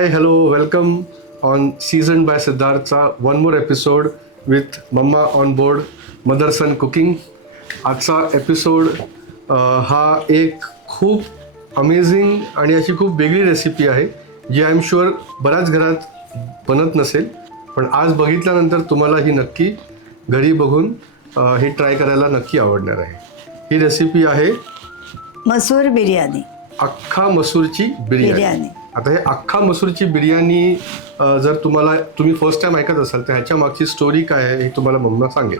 Hi, hello, welcome on Seasoned by Siddharthचा one more episode with Mamma on board, Mother Son Cooking. आजचा episode हा एक खूप amazing आणि अशी खूप वेगळी रेसिपी आहे जी आय एम शुअर बऱ्याच घरात बनत नसेल, पण आज बघितल्यानंतर तुम्हाला ही नक्की घरी बघून हे ट्राय करायला नक्की आवडणार आहे. ही रेसिपी आहे मसूर बिर्याणी. अख्खा मसूरची बिर्याणी. आता हे अख्खा मसूरची बिर्याणी जर तुम्ही फर्स्ट टाइम ऐकत असाल तर ह्याच्या मागची स्टोरी काय आहे हे तुम्हाला मम्मा सांगेल.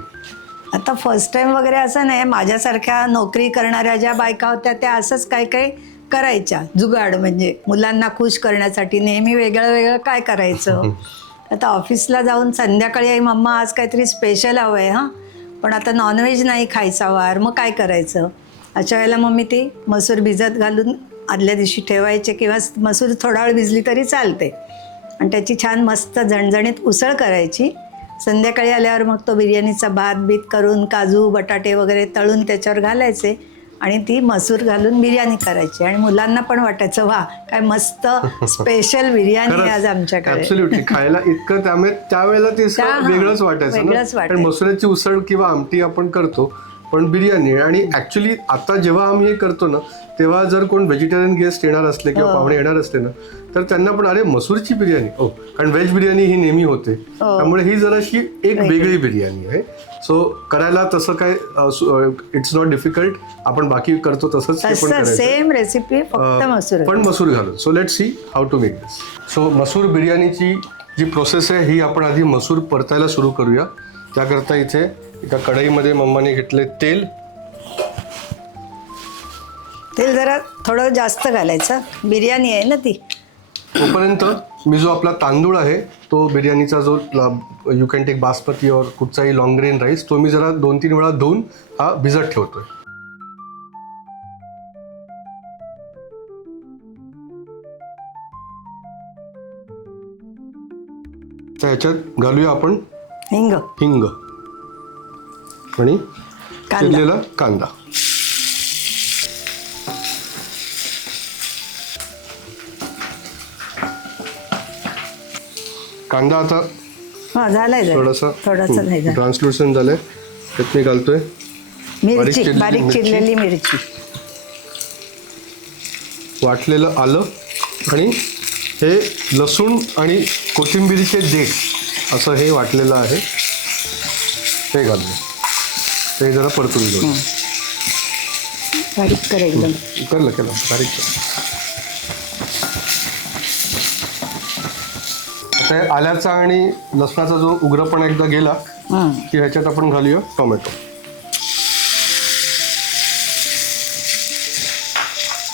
आता फर्स्ट टाइम वगैरे असं नाही, माझ्यासारख्या नोकरी करणाऱ्या ज्या बायका होत्या त्या असंच काय काय करायच्या, जुगाड म्हणजे मुलांना खुश करण्यासाठी नेहमी वेगळं वेगळं काय करायचं. आता ऑफिसला जाऊन संध्याकाळी आई मम्मा आज काहीतरी स्पेशल हवं आहे हां, पण आता नॉनव्हेज नाही खायचा वार, मग काय करायचं. अशा वेळेला मग मी ती मसूर भिजत घालून आदल्या दिवशी ठेवायचे किंवा मसूर थोडा वेळ भिजली तरी चालते आणि त्याची छान मस्त झणझणीत उसळ करायची. संध्याकाळी आल्यावर मग तो बिर्याणीचा भात बीत करून काजू बटाटे वगैरे तळून त्याच्यावर घालायचे आणि ती मसूर घालून बिर्याणी करायची आणि मुलांना पण वाटायचं वा काय मस्त स्पेशल बिर्याणी आज आमच्याकडे. ऍब्सोल्युटली खायला इतकं त्यावेळेला ते वेगळंच वाटायचं ना. मसुराची उसळ किंवा आमटी आपण करतो, पण बिर्याणी. आणि ऍक्च्युली आता जेव्हा आम्ही हे करतो ना तेव्हा जर कोण व्हेजिटेरियन गेस्ट येणार असले किंवा पाहुणे येणार असले ना तर त्यांना पण अरे मसूरची बिर्याणी, कारण व्हेज बिर्याणी ही नेहमी होते, त्यामुळे ही जराशी एक वेगळी बिर्याणी आहे. सो करायला तसं काय इट्स नॉट डिफिकल्ट, आपण बाकी करतो तसंच हे पण करायचं, सेम रेसिपी फक्त मसूर पण मसूर घालून. So let's see how to make this. So मसूर बिर्याणीची जी प्रोसेस आहे ही आपण आधी मसूर परतायला सुरू करूया. त्याकरता इथे एका कढईमध्ये मम्माने घेतले तेल. तेल जरा थोडं जास्त घालायचं, बिर्याणी आहे ना ती. तोपर्यंत मी जो आपला तांदूळ आहे तो बिर्याणीचा जो यू कॅन टेक बासमती और कुठचाही लॉंग ग्रेन राईस, तो मी जरा 2-3 वेळा धुवून हा भिजत ठेवतोय. तर ह्याच्यात घालूया आपण हिंग आणि चिरलेला कांदा. कांदा आता झालाय थोडासा झालाय, ट्रान्सलुसंट झालाय. त्यात मी घालतोय मिरची, बारीक चिरलेली मिरची, वाटलेलं आलं आणि हे लसूण आणि कोथिंबीरचे देठ असं हे वाटलेलं आहे ते घालूया. ते जरा परतून घेऊ. बारीक कर एकदम. केलं बारीक कर. आता आल्याचा आणि लसणाचा जो उग्रपणा एकदा गेला की ह्याच्यात आपण घालूया टोमॅटो.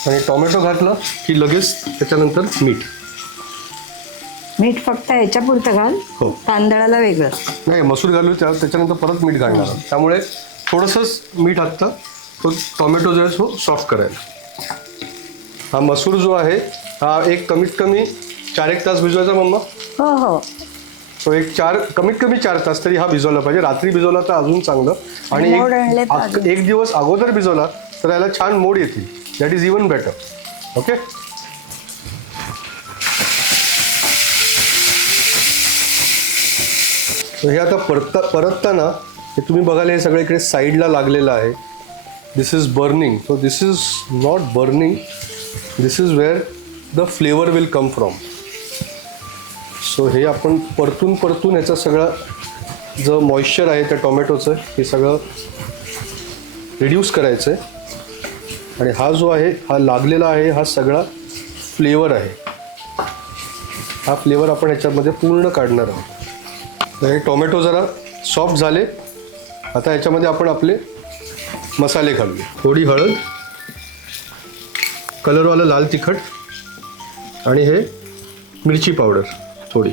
आणि टोमॅटो घातलं की लगेच त्याच्यानंतर मीठ फक्त ह्याच्या पुरतं घाल, हो, तांदळाला वेगळं नाही. मसूर घालू त्याच्यानंतर परत मीठ घालणार, त्यामुळे थोडंसंच मीठ आत्ता तो टोमॅटो जो आहे तो सॉफ्ट करायला. हा मसूर जो आहे हा एक कमीत कमी 4-1 तास भिजवायचा मम्मा. हो. तो कमीत कमी 4 तास तरी हा भिजवला पाहिजे. रात्री भिजवला तर अजून चांगलं, आणि एक दिवस अगोदर भिजवला तर याला छान मोड येतील. That is even better. Okay. हे आता परतताना हे तुम्ही बघाल हे सगळं इकडे साईडला लागलेलं आहे. This is burning. So this is not burning, this is where the flavour will come from. So हे आपण परतून ह्याचं सगळं जो मॉइश्चर आहे त्या टोमॅटोचं हे सगळं रिड्यूस करायचं आहे. आणि हा जो आहे हा लागलेला आहे हा सगळा फ्लेवर आहे, हा फ्लेवर आपण ह्याच्यामध्ये पूर्ण काढणार आहोत. तर हे टोमॅटो जरा सॉफ्ट झाले. आता ह्याच्यामध्ये आपण आपले मसाले घालूया. थोडी हळद, कलरवालं लाल तिखट आणि हे मिरची पावडर थोडी,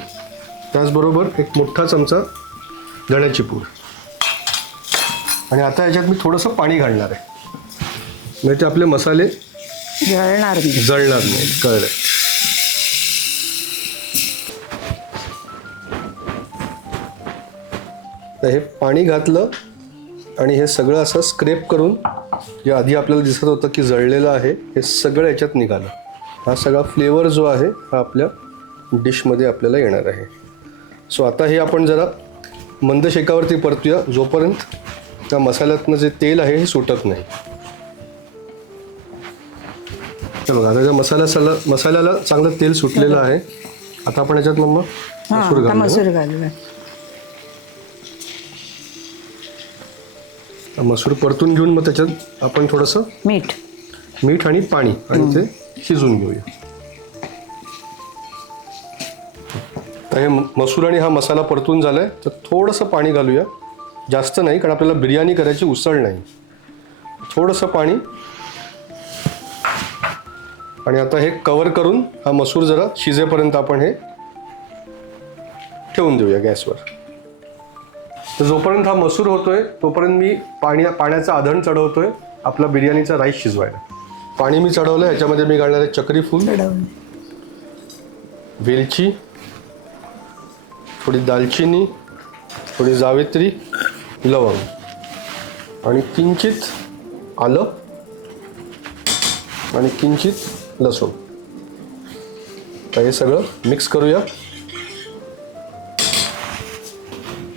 त्याचबरोबर एक मोठा चमचा धण्याची पूड. आणि आता ह्याच्यात मी थोडंसं पाणी घालणार आहे म्हणजे ते आपले मसाले जळणार नाही. कळलं. तर हे पाणी घातलं आणि हे सगळं असं स्क्रेप करून जे आधी आपल्याला दिसत होतं की जळलेलं आहे हे सगळं याच्यात निघालं. हा सगळा फ्लेवर जो आहे हा आपल्या डिशमध्ये आपल्याला येणार आहे. सो आता हे आपण जरा मंद शेकावरती परतूया जोपर्यंत त्या मसाल्यातनं जे तेल आहे हे सुटत नाही. चलो आता त्या मसाल्याला चांगलं तेल सुटलेलं आहे. आता आपण याच्यात मग मसूर आता घालूया. मसूर घालूया. मसूर परतून घेऊन मग त्याच्यात आपण थोडंसं मीठ आणि पाणी आणि ते शिजवून घेऊया. तर हे मसूर आणि हा मसाला परतून झालाय तर थोडंसं पाणी घालूया. जास्त नाही, कारण आपल्याला बिर्याणी करायची, उसळ नाही. थोडंसं पाणी. आणि आता हे कव्हर करून हा मसूर जरा शिजेपर्यंत आपण हे ठेवून देऊया गॅसवर. तर जोपर्यंत हा मसूर होतोय तोपर्यंत मी पाण्याचं आधण चढवतोय आपला बिर्याणीचा राईस शिजवायला. पाणी मी चढवलं. ह्याच्यामध्ये मी घालणार आहे चक्री फूल, वेलची, थोडी दालचिनी, थोडी जावित्री, लवंग आणि किंचित आलं आणि किंचित लसूण. तर हे सगळं मिक्स करूया.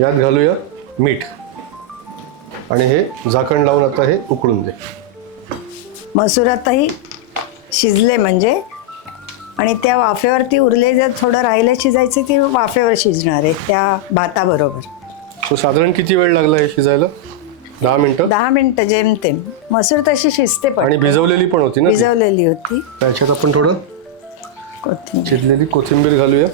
यात घालूया मीठ आणि हे झाकण लावून आता हे उकळून दे. मसूर आताही शिजले म्हणजे, आणि त्या वाफेवरती उरले, जर थोडं राहिलं शिजायचं ती वाफेवर शिजणार आहे त्या भाताबरोबर. सो साधारण किती वेळ लागला हे शिजायला? 10 मिनिटं. 10 मिनिटं जेमतेम. मसूर तशी शिजते पण, आणि भिजवलेली पण होती ना ती. भिजवलेली होती. त्याच्यात आपण थोडं कोथिंबीर. चिरलेली कोथिंबीर घालूया.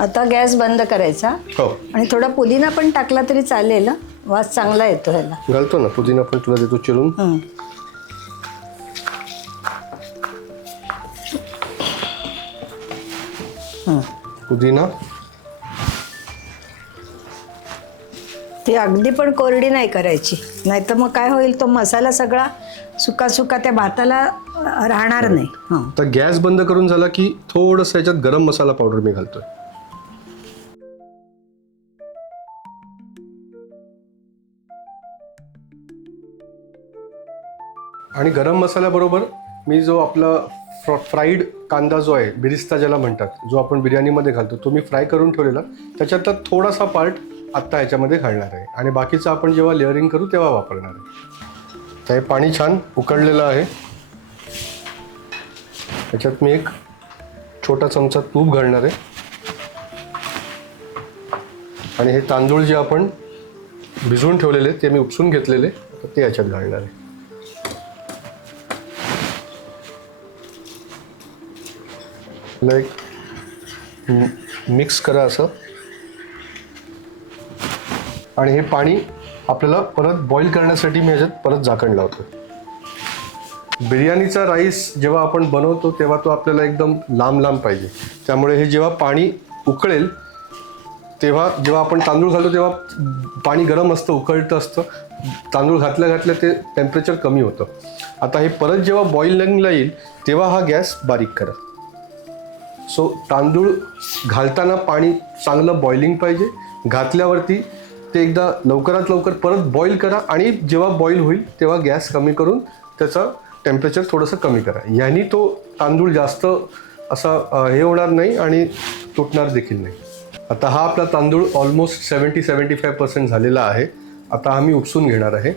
आता गॅस बंद करायचा. हो, आणि थोडा पुदिना पण टाकला तरी चालेल. वास चांगला येतो ह्याला. घालतो ना पुदिना पण, तुला देतो चिरून. पुदिना. ती अगदी पण कोरडी नाही करायची, नाहीतर मग काय होईल, तो मसाला सगळा सुका सुका त्या भाताला राहणार नाही. तर गॅस बंद करून झाला की थोडंसं याच्यात गरम मसाला पावडर मी घालतोय. आणि गरम मसाल्याबरोबर मी जो आपला फ्राईड कांदा जो आहे, बिरिस्ता ज्याला म्हणतात, जो आपण बिर्याणीमध्ये घालतो, तो मी फ्राय करून ठेवलेला, त्याच्यातला थोडासा पार्ट आत्ता ह्याच्यामध्ये घालणार आहे आणि बाकीचं आपण जेव्हा लेअरिंग करू तेव्हा वापरणार आहे. तर हे पाणी छान उकळलेलं आहे. त्याच्यात मी एक छोटा चमचा तूप घालणार आहे आणि हे तांदूळ जे आपण भिजवून ठेवलेले ते मी उपसून घेतलेले ते याच्यात घालणार आहे. एक मिक्स करा असं. आणि हे पाणी आपल्याला परत बॉईल करण्यासाठी मी ह्याच्यात परत झाकण लावतो. बिर्याणीचा राईस जेव्हा आपण बनवतो तेव्हा तो आपल्याला एकदम लांब लांब पाहिजे. त्यामुळे हे जेव्हा पाणी उकळेल तेव्हा, जेव्हा आपण तांदूळ घालतो तेव्हा पाणी गरम असतं, उकळतं असतं. तांदूळ घातल्या ते टेम्परेचर कमी होतं. आता हे परत जेव्हा बॉइलिंगला येईल तेव्हा हा गॅस बारीक करा. सो तांदूळ घालताना पाणी चांगलं बॉइलिंग पाहिजे. घातल्यावरती ते एकदा लवकरात लवकर परत बॉईल करा आणि जेव्हा बॉईल होईल तेव्हा गॅस कमी करून त्याचं टेम्परेचर थोडंसं कमी करा. यानी तो तांदूळ जास्त असा हे होणार नाही आणि तुटणार देखील नाही. आता हा आपला तांदूळ ऑलमोस्ट 70-75% झालेला आहे. आता हा मी उपसून घेणार आहे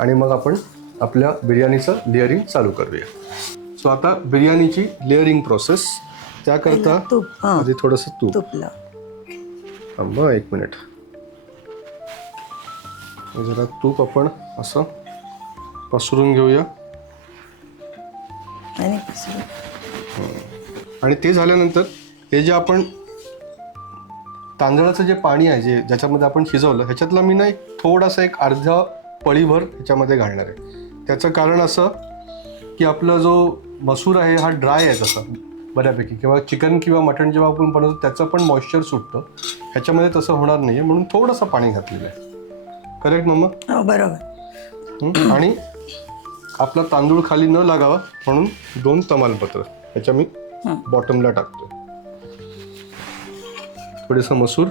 आणि मग आपण आपल्या बिर्याणीचं लेअरिंग चालू करूया. सो आता बिर्याणीची लेअरिंग प्रोसेस. त्याकरता आधी थोडंसं तूप. थांबा 1 मिनिट. जरा तूप आपण असं पसरून घेऊया आणि ते झाल्यानंतर हे जे आपण तांदळाचं जे पाणी आहे, जे ज्याच्यामध्ये आपण शिजवलं, ह्याच्यातला मी ना थोडासा एक अर्धा पळीभर ह्याच्यामध्ये घालणार आहे. त्याचं कारण असं की आपला जो मसूर आहे हा ड्राय आहे तसा बऱ्यापैकी, किंवा चिकन किंवा मटण जेव्हा आपण बनवतो त्याचं पण मॉइश्चर सुटतं. ह्याच्यामध्ये तसं होणार नाही आहे म्हणून थोडंसं पाणी घातलेलं आहे. Correct mama? हो, बरोबर. आणि आपला तांदूळ खाली न लागावा म्हणून 2 तमालपत्र ह्याच्या मी बॉटमला टाकतो. थोडंसं मसूर,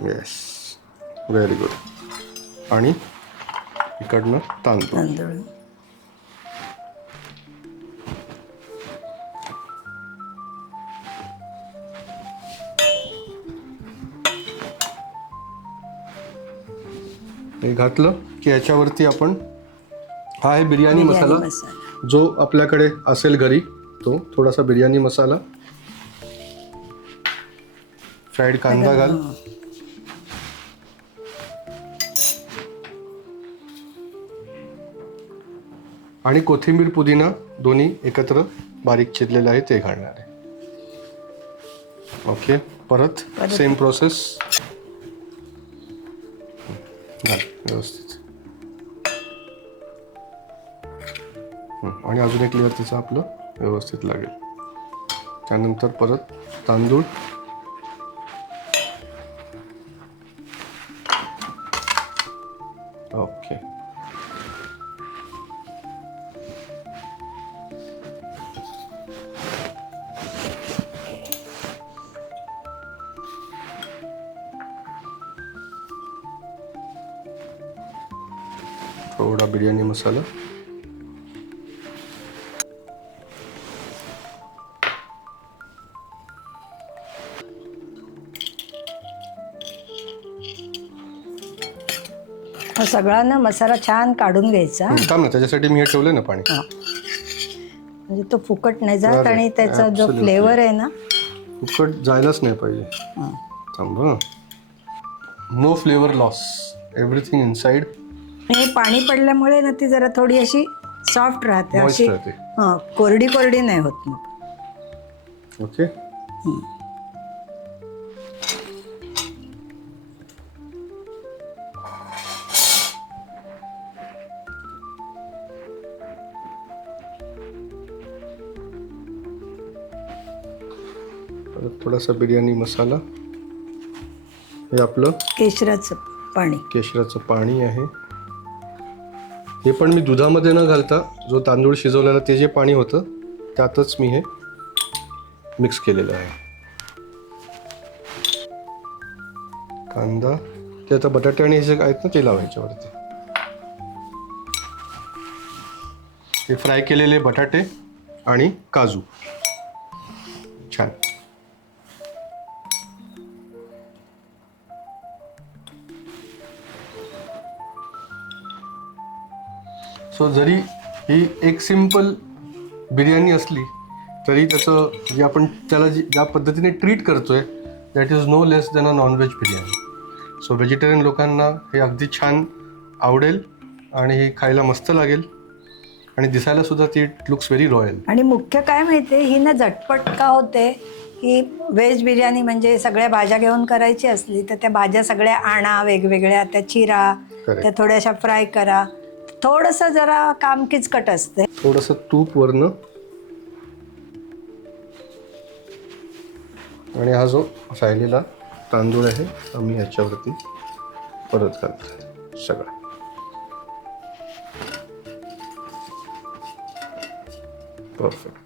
येस, व्हेरी गुड. आणि इकडनं तांदूळ. हे घातलं की याच्यावरती आपण हा आहे बिर्याणी मसाला जो आपल्याकडे असेल घरी, तो थोडासा बिर्याणी मसाला, फ्राईड कांदा घाल, आणि कोथिंबीर पुदिना दोन्ही एकत्र बारीक चिरलेलं आहे ते घालणार आहे. ओके, परत सेम प्रोसेस घाल व्यवस्थित. आणि अजून एक लेअर तिचं आपलं व्यवस्थित लागेल. त्यानंतर परत तांदूळ, ओके. थोडा बिर्याणी मसाला, हा सगळा ना मसाला छान काढून घ्यायचा. थांब ना, त्याच्यासाठी मी हे ठेवले ना पाणी. म्हणजे तो फुकट नाही जात आणि त्याचा जो फ्लेवर आहे ना फुकट जायलाच नाही पाहिजे. थांब, no flavour loss, everything inside. हे पाणी पडल्यामुळे ना ती जरा थोडी अशी सॉफ्ट राहते, अशी कोरडी कोरडी नाही होत मग. ओके. थोडासा बिर्याणी मसाला, हे आपलं केशराचं पाणी आहे. हे पण मी दुधामध्ये न घालता जो तांदूळ शिजवलेला ते जे पाणी होतं त्यातच मी हे मिक्स केलेलं आहे. कांदा, ते आता बटाटे आणि हे जे आहेत ना ते लावायचे वरती. हे फ्राय केलेले बटाटे आणि काजू, छान. सो जरी ही एक सिंपल बिर्याणी असली तरी त्याचं जे आपण त्याला ज्या पद्धतीने ट्रीट करतोय that is no less than a non veg biryani. So vegetarian लोकांना हे अगदी छान आवडेल आणि हे खायला मस्त लागेल आणि दिसायला सुद्धा ती लुक्स व्हेरी रॉयल. आणि मुख्य काय माहिती आहे, ही ना झटपट का होते की व्हेज बिर्याणी म्हणजे सगळ्या भाज्या घेऊन करायची असली तर त्या भाज्या सगळ्या आणा वेगवेगळ्या, त्या चिरा, त्या थोड्याशा फ्राय करा, थोडंसं जरा काम किचकट असते. थोडंसं तूप वरनं आणि हा जो राहिलेला तांदूळ आहे आम्ही ह्याच्यावरती परत घालतो सगळं. परफेक्ट.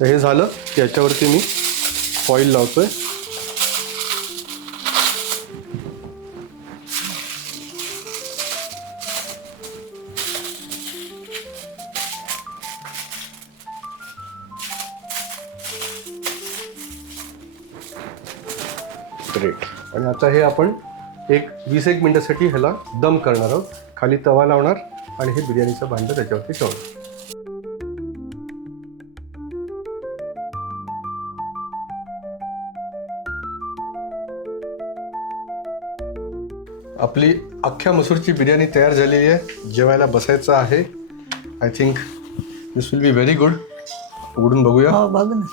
तर हे झालं की याच्यावरती मी फॉईल लावतोय. ग्रेट. आणि आता हे आपण एक 20-1 मिनिटासाठी ह्याला दम करणार आहोत. खाली तवा लावणार आणि हे बिर्याणीचं भांडं त्याच्यावरती ठेवणार. आपली अख्ख्या मसूरची बिर्याणी तयार झालेली आहे. जेवायला बसायचं आहे. I think this will be very good. उघडून बघूया. हो बघ ना.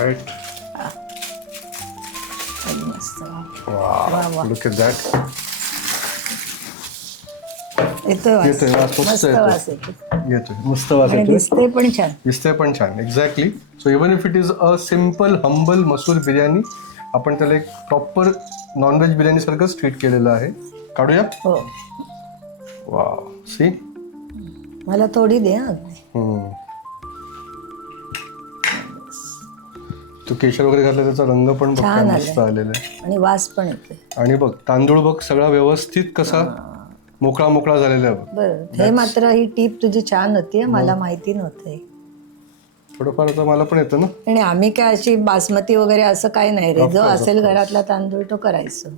Right. मस्त. Wow. Look at that. येतोय वास. येतोय वास, मस्त मस्त येतोय. वास येतो येतोय मस्त वास आणि येतोय. दिसते पण छान. दिसतंय पण छान. Exactly. So even if it is a simple humble मसूर बिर्याणी, आपण त्याला एक प्रॉपर नॉनव्हेज बिर्याणी सारखंच ट्रीट केलेलं आहे. काढूया. हो, वाव, सी. मला थोडी दे हा. तो केशर वगैरे घातला, त्याचा रंग पण बघ छान काय मस्त आलाय. आलेला आहे. आणि वास पण येतोय. आणि बघ तांदूळ बघ सगळा व्यवस्थित कसा मोकळा मोकळा झालेला आहे बघ. बरं, हे मात्र ही टीप तुझी छान होती. मला माहिती नव्हतं हे. थोडंफार आता मला पण येतं ना. आणि आम्ही काय अशी बासमती वगैरे असं काही नाही रे. Of जो course, असेल of course. घरातला तांदूळ तो करायचं.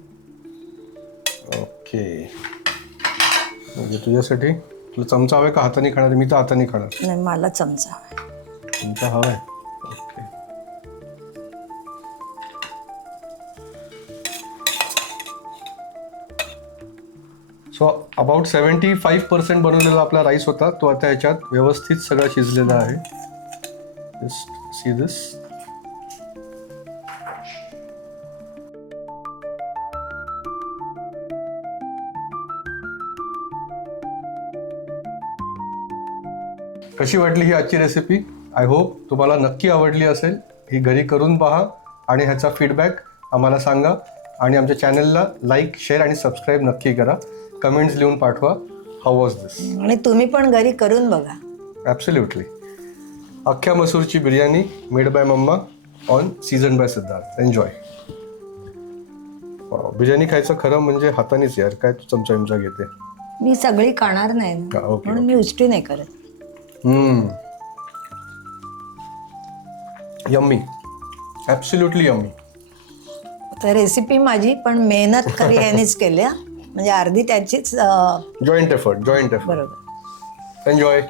ओके. म्हणजे तुझ्यासाठी तुला चमचा हवाय का हाताने खाणार? मी तर हाताने खाणार. नाही, मला चमचा हवाय. चमचा हवाय. ओके. सो अबाउट 75% बनवलेला आपला राईस होता, तो आता ह्याच्यात व्यवस्थित सगळा शिजलेला आहे. Just see this. कशी वाटली ही आजची रेसिपी? आय होप तुम्हाला नक्की आवडली असेल. ही घरी करून पहा आणि ह्याचा फीडबॅक आम्हाला सांगा. आणि आमच्या चॅनलला लाईक, शेअर आणि सबस्क्राईब नक्की करा. कमेंट्स लिहून पाठवा. How was this? आणि तुम्ही पण घरी करून बघा. ॲब्सोल्युटली. अख्ख्या मसूरची biryani made by mama on season by Siddharth. Enjoy. Biryani खायचं खरं म्हणजे हातानेच यार. काय तू चमचा घेते? मी सगळी खाणार नाही ना. हा, ओके, म्हणून मी उष्टी नाही करत. यम्मी. Absolutely yummy. तर रेसिपी माझी पण मेहनत खरी यांनीच केली हा. म्हणजे अर्धी त्याचीच जॉईंट एफर्ट. बरोबर. एन्जॉय.